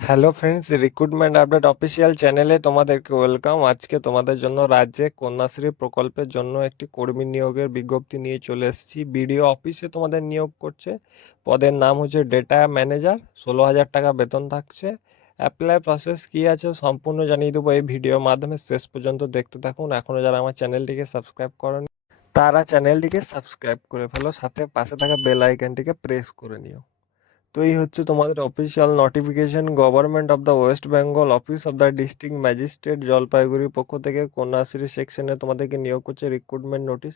Hello friends recruitment update official চ্যানেলে তোমাদেরকে welcome আজকে তোমাদের জন্য রাজ্যে কন্যাশ্রী প্রকল্পের জন্য একটি কর্মী নিয়োগের বিজ্ঞপ্তি নিয়ে চলে এসেছি। বিডিও অফিসে তোমাদের নিয়োগ করছে। পদের নাম হচ্ছে ডেটা ম্যানেজার ষোলো হাজার টাকা বেতন থাকছে। অ্যাপ্লাই প্রসেস কী আছে সম্পূর্ণ জানিয়ে দেবো এই ভিডিওর মাধ্যমে। শেষ পর্যন্ত দেখতে থাকুন। এখনও যারা আমার চ্যানেলটিকে সাবস্ক্রাইব করেন, তারা চ্যানেলটিকে সাবস্ক্রাইব করে ফেলো। সাথে পাশে থাকা বেল আইকনটিকে প্রেস করে নিও। তো এই হচ্ছে তোমাদের official notification government of the West Bengal office of the district magistrate জলপাইগুড়ির পক্ষ থেকে কন্যাশ্রী সেকশনে তোমাদেরকে নিয়োগ করছে recruitment notice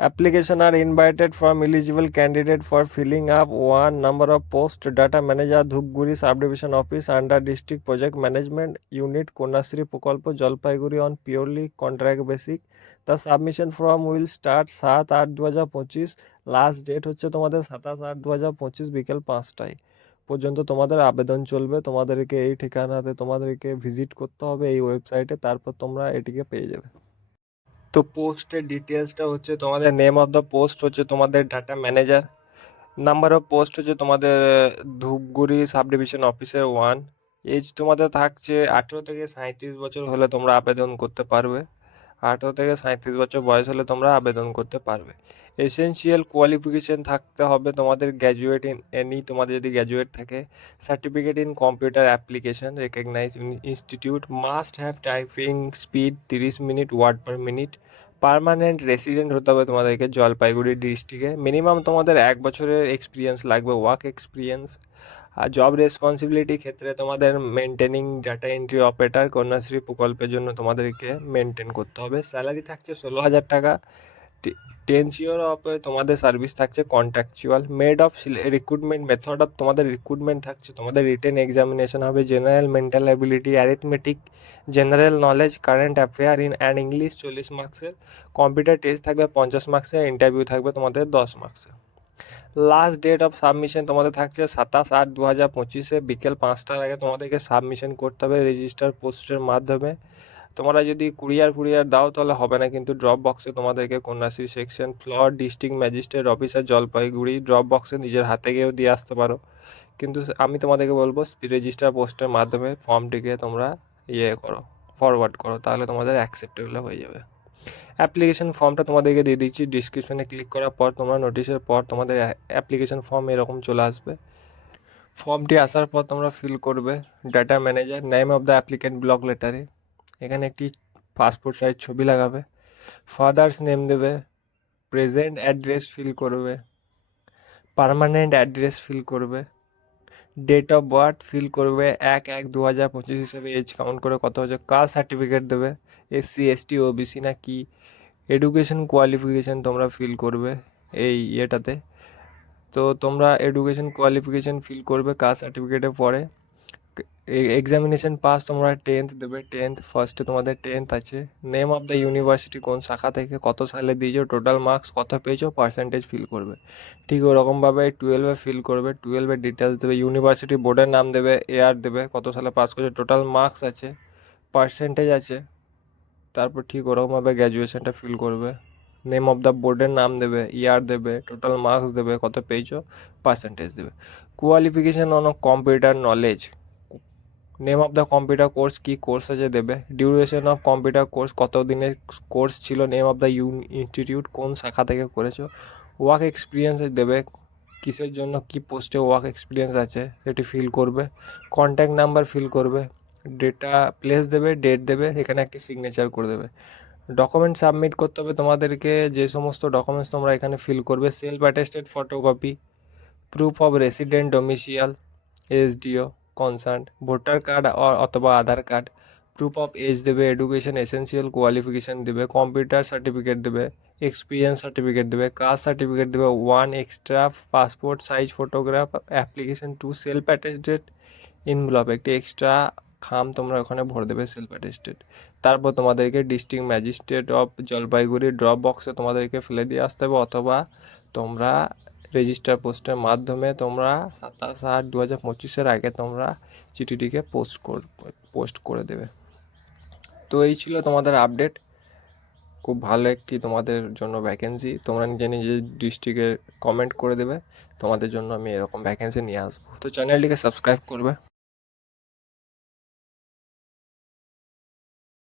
application are invited from eligible candidate for filling up one number of post data manager Dhupguri sub division office under district project management unit Kanyashree প্রকল্প Jalpaiguri on purely contract basic the submission form will start সাত আট দু হাজার পঁচিশ। Last date হচ্ছে তোমাদের সাতাশ আট দু হাজার পঁচিশ বিকেল পাঁচটায়। পর্যন্ত তোমাদের আবেদন চলবে, তোমাদেরকে এই ঠিকানাতে তোমাদেরকে ভিজিট করতে হবে, এই ওয়েবসাইটে তারপর তোমরা এটিকে পেয়ে যাবে। তো পোস্টের ডিটেলসটা হচ্ছে তোমাদের নেম অফ দ্য পোস্ট হচ্ছে তোমাদের data manager number of post হচ্ছে তোমাদের ধূপগুড়ি সাব ডিভিশন অফিসের ওয়ান এজ তোমাদের থাকছে আঠেরো থেকে সাঁত্রিশ বছর হলে তোমরা আবেদন করতে পারবে। আঠেরো থেকে সাঁত্রিশ বছর বয়স হলে তোমরা আবেদন করতে পারবে। এসেনশিয়াল কোয়ালিফিকেশন থাকতে হবে তোমাদের গ্র্যাজুয়েট ইন এনি তোমাদের যদি গ্র্যাজুয়েট থাকে certificate in computer application recognise institute must have typing speed তিরিশ minute word per minute permanent resident হতে হবে তোমাদেরকে জলপাইগুড়ি ডিস্ট্রিক্টে মিনিমাম তোমাদের এক বছরের এক্সপিরিয়েন্স লাগবে ওয়ার্ক এক্সপিরিয়েন্স আর জব রেসপন্সিবিলিটি ক্ষেত্রে তোমাদের maintaining data entry operator Kanyashree প্রকল্পের জন্য তোমাদেরকে মেনটেন করতে হবে। স্যালারি থাকছে ষোলো হাজার টাকা। টেনসিওর অফ তোমাদের সার্ভিস থাকছে contractual mode of recruitment method of তোমাদের রিক্রুটমেন্ট থাকছে। তোমাদের রিটেন এক্সামিনেশন হবে। General mental ability arithmetic general knowledge current affair in and English চল্লিশ মার্কসের কম্পিউটার টেস্ট থাকবে পঞ্চাশ মার্কসের ইন্টারভিউ থাকবে তোমাদের দশ মার্কসের লাস্ট ডেট অফ সাবমিশন তোমাদের থাকছে সাতাশ আট দু হাজার পঁচিশে, বিকেল পাঁচটার আগে তোমাদেরকে সাবমিশন করতে হবে রেজিস্টার পোস্টের মাধ্যমে। তোমরা যদি কুরিয়ার ফুরিয়ার দাও তাহলে হবে না, কিন্তু ড্রপ বক্সে তোমাদেরকে Kanyashree section floor district magistrate officer Jalpaiguri drop বক্সে নিজের হাতে গিয়েও দিয়ে আসতে পারো। কিন্তু আমি তোমাদেরকে বলব রেজিস্টার পোস্টের মাধ্যমে ফর্মটিকে তোমরা ইয়ে করো ফরওয়ার্ড করো, তাহলে তোমাদের অ্যাকসেপ্টেবল হয়ে যাবে। অ্যাপ্লিকেশন ফর্মটা তোমাদেরকে দিয়ে দিচ্ছি। ডিসক্রিপশনে ক্লিক করার পর তোমরা নোটিশের পর তোমাদের অ্যাপ্লিকেশন ফর্ম এরকম চলে আসবে। ফর্মটি আসার পর তোমরা ফিল করবে data manager name of the applicant block লেটারে এখানে একটি পাসপোর্ট সাইজ ছবি লাগাবে। ফাদার্স নেম দেবে। প্রেজেন্ট অ্যাড্রেস ফিল করবে। পারমানেন্ট অ্যাড্রেস ফিল করবে। ডেট অফ বার্থ ফিল করবে। এক এক দু হাজার পঁচিশ হিসেবে এজ কাউন্ট করে কত হচ্ছে কাস্ট সার্টিফিকেট দেবে। এসসি এসটি ওবিসি না কি? এডুকেশন কোয়ালিফিকেশান তোমরা ফিল করবে এই ইয়েটাতে। তো তোমরা এডুকেশন কোয়ালিফিকেশান ফিল করবে কাস্ট সার্টিফিকেটের পরে এক্সামিনেশন পাস তোমরা টেন্থ দেবে। টেন্থ ফার্স্টে তোমাদের টেন্থ আছে। নেম অফ দ্য ইউনিভার্সিটি কোন শাখা থেকে কত সালে দিয়েছ টোটাল মার্কস কত পেয়েছ পার্সেন্টেজ ফিল করবে। ঠিক ওরকমভাবে টুয়েলভে ফিল করবে। টুয়েলভের ডিটেলস দেবে ইউনিভার্সিটি বোর্ডের নাম দেবে এয়ার দেবে, কত সালে পাস করছে টোটাল মার্কস আছে পার্সেন্টেজ আছে। তারপর ঠিক ওরকমভাবে গ্র্যাজুয়েশনটা ফিল করবে। নেম অফ দ্য বোর্ডের নাম দেবে ইয়ার দেবে টোটাল মার্কস দেবে, কত পেয়েছ পার্সেন্টেজ দেবে। Qualification on computer knowledge name of the computer course key course আছে দেবে। ডিউরেশন অফ কম্পিউটার কোর্স কত দিনের কোর্স ছিল নেম অফ দ্য ইউন ইনস্টিটিউট কোন শাখা থেকে করেছ ওয়ার্ক এক্সপিরিয়েন্স দেবে, কিসের জন্য কি পোস্টে ওয়ার্ক এক্সপিরিয়েন্স আছে, সেটি ফিল করবে। কন্ট্যাক্ট নাম্বার ফিল করবে। ডেটা প্লেস দেবে ডেট দেবে, এখানে একটি সিগনেচার করে দেবে। ডকুমেন্ট সাবমিট করতে হবে তোমাদেরকে, যে সমস্ত ডকুমেন্টস তোমরা এখানে ফিল করবে self attested photocopy proof of resident domicile SDO concern voter card অথবা Aadhaar card proof of age দেবে এডুকেশন এসেন্সিয়াল কোয়ালিফিকেশান দেবে কম্পিউটার সার্টিফিকেট দেবে এক্সপিরিয়েন্স সার্টিফিকেট দেবে কাস্ট সার্টিফিকেট দেবে one extra passport size photograph application to self attested involve একটি extra খাম তোমরা ওখানে ভরে দেবে সেলফ অ্যাটেস্টেড তারপর তোমাদেরকে district magistrate of Jalpaiguri drop বক্সে তোমাদেরকে ফেলে দিয়ে আসতে হবে, অথবা তোমরা রেজিস্টার পোস্টের মাধ্যমে তোমরা সাতাশ আট দু হাজার পঁচিশের আগে তোমরা চিঠিটিকে পোস্ট কর পোস্ট করে দেবে। তো এই ছিল তোমাদের আপডেট খুব ভালো একটি তোমাদের জন্য ভ্যাকেন্সি তোমরা নিজে নিজে ডিস্ট্রিক্টে কমেন্ট করে দেবে। তোমাদের জন্য আমি এরকম ভ্যাকেন্সি নিয়ে আসব। তো চ্যানেলটিকে সাবস্ক্রাইব করবে।